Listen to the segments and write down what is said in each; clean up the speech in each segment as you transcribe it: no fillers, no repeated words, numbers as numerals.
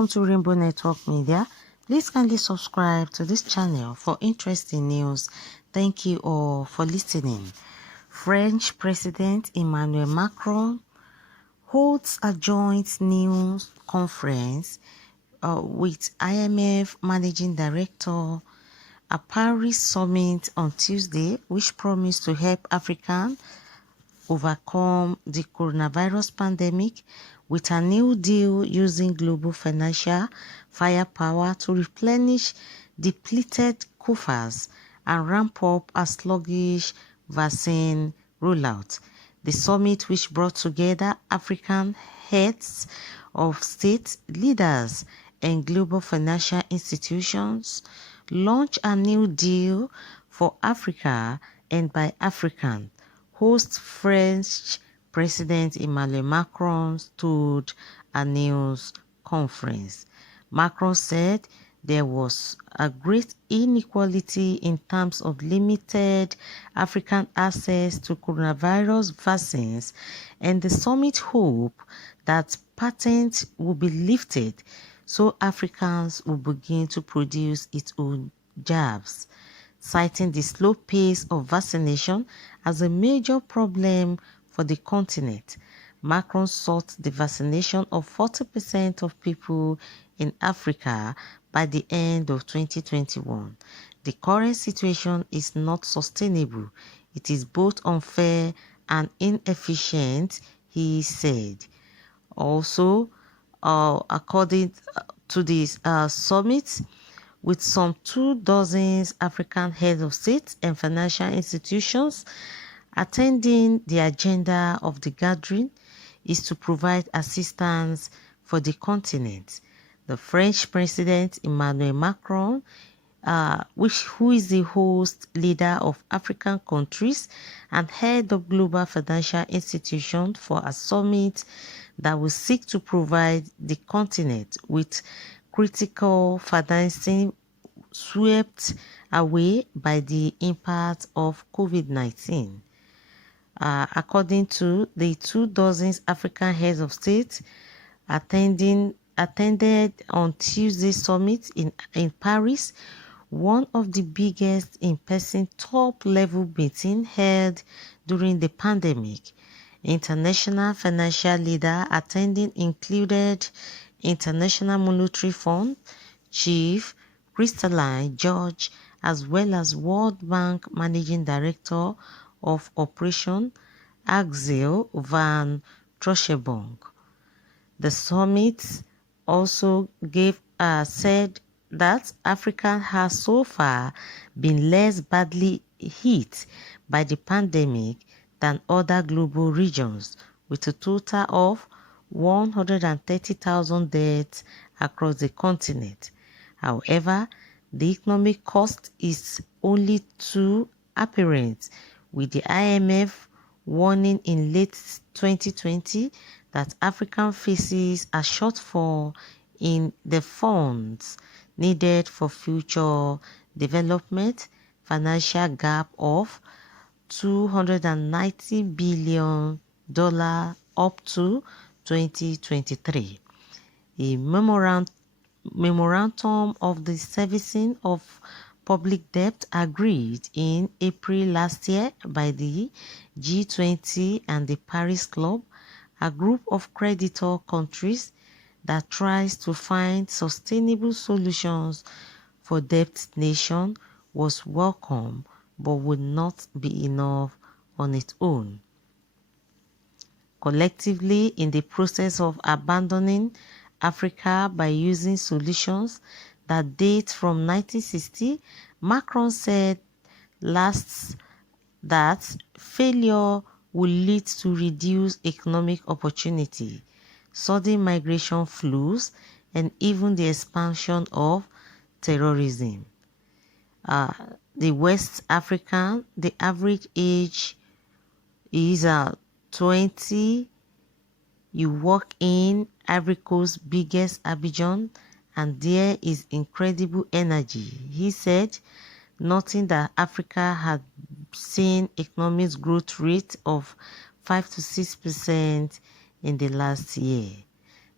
welcome to Rainbow Network Media. Please kindly subscribe to this channel for interesting news. Thank you all for listening. French President Emmanuel Macron holds a joint news conference with IMF Managing Director at Paris Summit on Tuesday, which promised to help Africans overcome the coronavirus pandemic with a new deal using global financial firepower to replenish depleted coffers and ramp up a sluggish vaccine rollout. The summit, which brought together African heads of state, leaders, and global financial institutions, launched a new deal for Africa and by Africans. Host French President Emmanuel Macron told a news conference. Macron said there was a great inequality in terms of limited African access to coronavirus vaccines, and the summit hoped that patents will be lifted so Africans will begin to produce its own jabs. Citing the slow pace of vaccination as a major problem for the continent, Macron sought the vaccination of 40% of people in Africa by the end of 2021. The current situation is not sustainable. It is both unfair and inefficient, he said. Also, according to this summit, with some 24 African heads of state and financial institutions attending, the agenda of the gathering is to provide assistance for the continent. The French President Emmanuel Macron, who is the host leader of African countries and head of global financial institutions for a summit that will seek to provide the continent with critical financing swept away by the impact of COVID-19. According to the 24 African heads of state attended on Tuesday's summit in Paris, one of the biggest in-person top-level meetings held during the pandemic. International financial leaders attending included International Monetary Fund Chief Christine George, as well as World Bank Managing Director of Operation Axel van Trosjebong. The summit also said that Africa has so far been less badly hit by the pandemic than other global regions, with a total of 130,000 deaths across the continent. However, the economic cost is only too apparent, with the IMF warning in late 2020 that Africa faces a shortfall in the funds needed for future development, financial gap of $290 billion up to 2023. A memorandum of the servicing of public debt agreed in April last year by the G20 and the Paris Club, a group of creditor countries that tries to find sustainable solutions for debt nations, was welcome but would not be enough on its own. Collectively, in the process of abandoning Africa by using solutions that date from 1960, Macron said last that failure will lead to reduced economic opportunity, sudden migration flows, and even the expansion of terrorism. The West African, the average age is 20. You walk in Ivory Coast's biggest Abidjan and there is incredible energy. He said, noting that Africa had seen economic growth rate of 5 to 6% in the last year.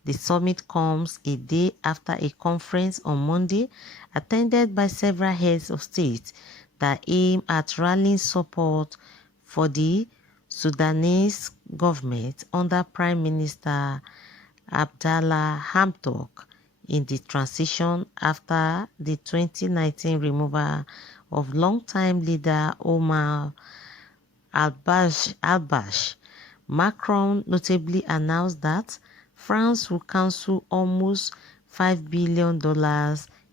The summit comes a day after a conference on Monday attended by several heads of state that aim at rallying support for the Sudanese government under Prime Minister Abdallah Hamdok in the transition after the 2019 removal of longtime leader Omar al-Bashir. Macron notably announced that France will cancel almost $5 billion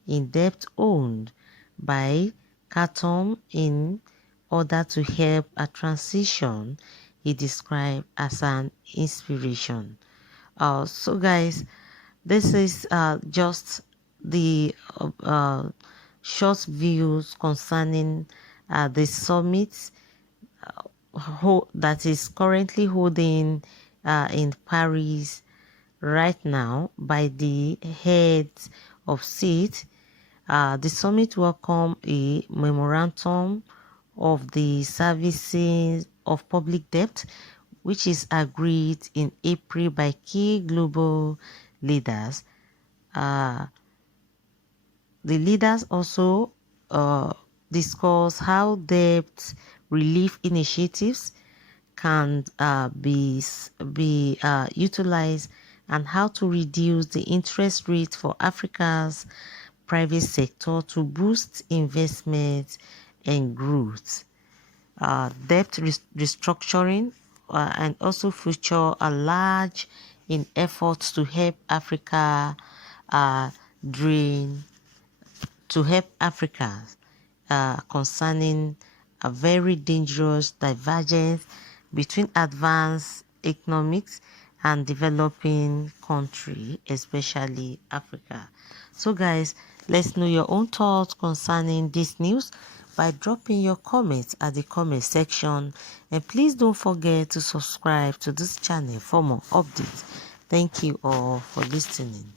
in debt owned by Khartoum in order to help a transition he described as an inspiration. So guys, this is just the short views concerning the summit that is currently holding in Paris right now by the heads of state. The summit welcomed a memorandum of the servicing of public debt, which is agreed in April by key global leaders. The leaders also discuss how debt relief initiatives can be utilized and how to reduce the interest rate for Africa's private sector to boost investment and growth. Debt restructuring and also feature a large in efforts to help Africa drain to help Africa concerning a very dangerous divergence between advanced economics and developing country, especially Africa. So guys, let's know your own thoughts concerning this news by dropping your comments at the comment section, and please don't forget to subscribe to this channel for more updates. Thank you all for listening.